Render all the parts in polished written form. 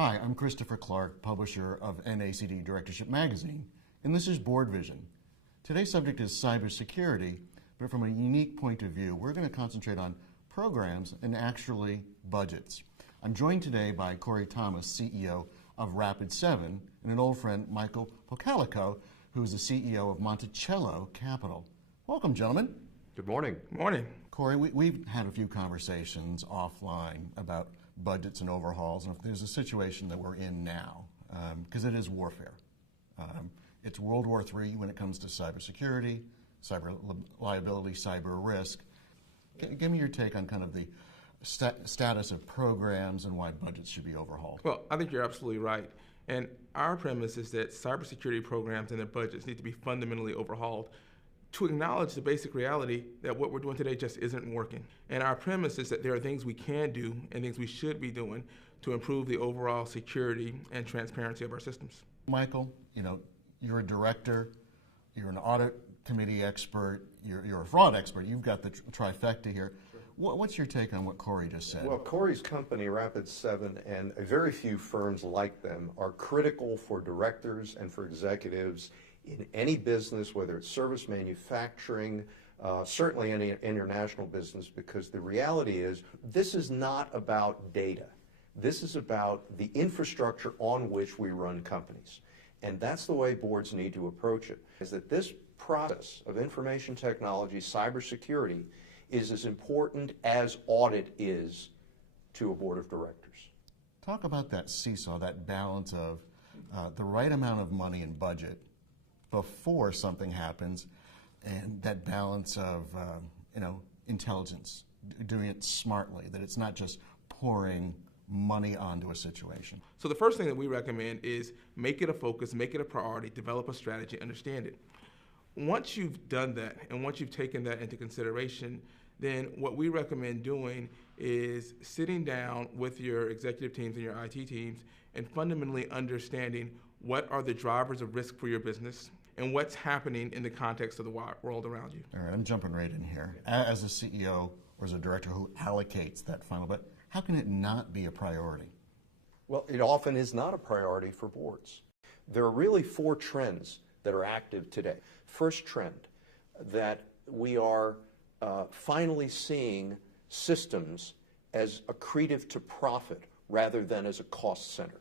Hi, I'm Christopher Clark, publisher of NACD Directorship Magazine, and this is BoardVision. Today's subject is cybersecurity, but from a unique point of view, we're going to concentrate on programs and actually budgets. I'm joined today by Corey Thomas, CEO of Rapid7, and an old friend, Michael Pocalyko, who is the CEO of Monticello Capital. Welcome, gentlemen. Good morning. Good morning. Corey, we've had a few conversations offline about budgets and overhauls, and if there's a situation that we're in now, because it is warfare. It's World War III when it comes to cybersecurity, cyber liability, cyber risk. Give me your take on kind of the status of programs and why budgets should be overhauled. Well, I think you're absolutely right. And our premise is that cybersecurity programs and their budgets need to be fundamentally overhauled to acknowledge the basic reality that what we're doing today just isn't working. And our premise is that there are things we can do and things we should be doing to improve the overall security and transparency of our systems. Michael, you're a director, you're an audit committee expert, you're a fraud expert, you've got the trifecta here. Sure. What's your take on what Corey just said? Well, Corey's company, Rapid7, and a very few firms like them are critical for directors and for executives in any business, whether it's service manufacturing, certainly any international business, because the reality is this is not about data. This is about the infrastructure on which we run companies. And that's the way boards need to approach it, is that this process of information technology, cybersecurity, is as important as audit is to a board of directors. Talk about that seesaw, that balance of the right amount of money and budget before something happens, and that balance of intelligence, doing it smartly, that it's not just pouring money onto a situation. So the first thing that we recommend is make it a focus, make it a priority, develop a strategy, understand it. Once you've done that and once you've taken that into consideration, then what we recommend doing is sitting down with your executive teams and your IT teams and fundamentally understanding what are the drivers of risk for your business and what's happening in the context of the world around you. All right, I'm jumping right in here. As a CEO or as a director who allocates that funnel, but how can it not be a priority? Well, it often is not a priority for boards. There are really four trends that are active today. First trend, that we are finally seeing systems as accretive to profit rather than as a cost center.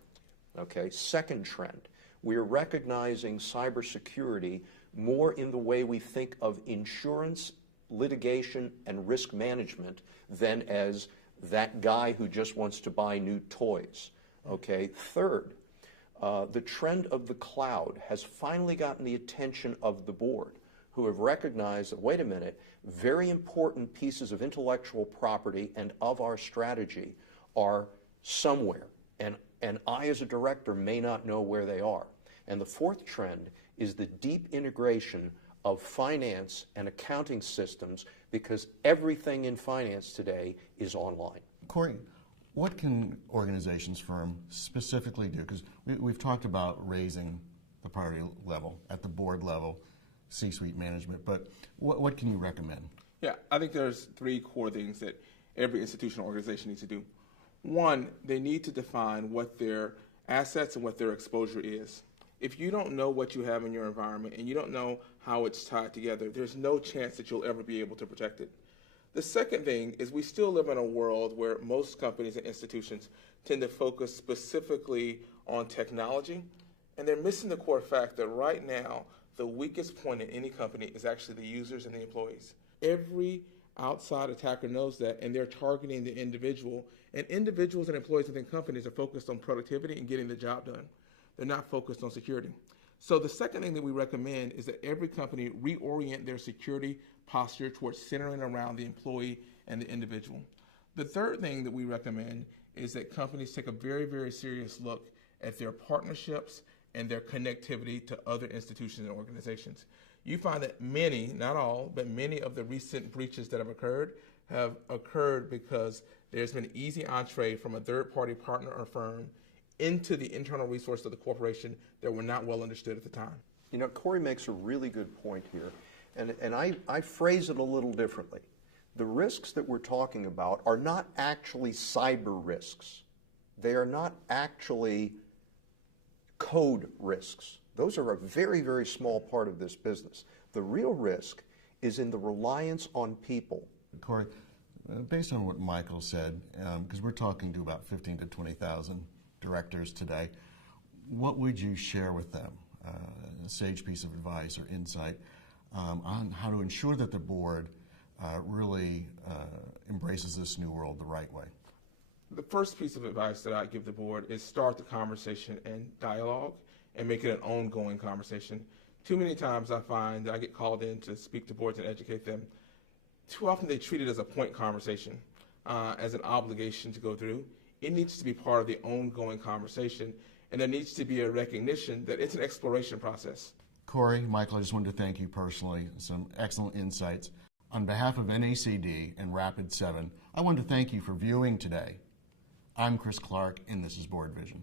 Okay. Second trend, we're recognizing cybersecurity more in the way we think of insurance, litigation, and risk management than as that guy who just wants to buy new toys. Okay. Third, the trend of the cloud has finally gotten the attention of the board, who have recognized that, wait a minute, very important pieces of intellectual property and of our strategy are somewhere, and I as a director may not know where they are. And the fourth trend is the deep integration of finance and accounting systems, because everything in finance today is online. Corey, what can organizations, firms specifically do? Because we've talked about raising the priority level at the board level, C-suite management, but what can you recommend? Yeah, I think there's three core things that every institutional organization needs to do. One, they need to define what their assets and what their exposure is. If you don't know what you have in your environment and you don't know how it's tied together, there's no chance that you'll ever be able to protect it. The second thing is we still live in a world where most companies and institutions tend to focus specifically on technology, and they're missing the core fact that right now, the weakest point in any company is actually the users and the employees. Every outside attacker knows that, and they're targeting the individual. And individuals and employees within companies are focused on productivity and getting the job done. They're not focused on security. So the second thing that we recommend is that every company reorient their security posture towards centering around the employee and the individual. The third thing that we recommend is that companies take a very, very serious look at their partnerships and their connectivity to other institutions and organizations. You find that many, not all, but many of the recent breaches that have occurred because there's been easy entree from a third-party partner or firm into the internal resource of the corporation that were not well understood at the time. Corey makes a really good point here, and I phrase it a little differently. The risks that we're talking about are not actually cyber risks. They are not actually code risks. Those are a very, very small part of this business. The real risk is in the reliance on people. Corey, based on what Michael said, because we're talking to about 15 to 20,000 directors today, what would you share with them, a sage piece of advice or insight on how to ensure that the board really embraces this new world the right way? The first piece of advice that I give the board is start the conversation and dialogue and make it an ongoing conversation. Too many times I find that I get called in to speak to boards and educate them. Too often they treat it as a point conversation, as an obligation to go through. It needs to be part of the ongoing conversation, and there needs to be a recognition that it's an exploration process. Corey, Michael, I just wanted to thank you personally. Some excellent insights. On behalf of NACD and Rapid7, I want to thank you for viewing today. I'm Chris Clark, and this is BoardVision.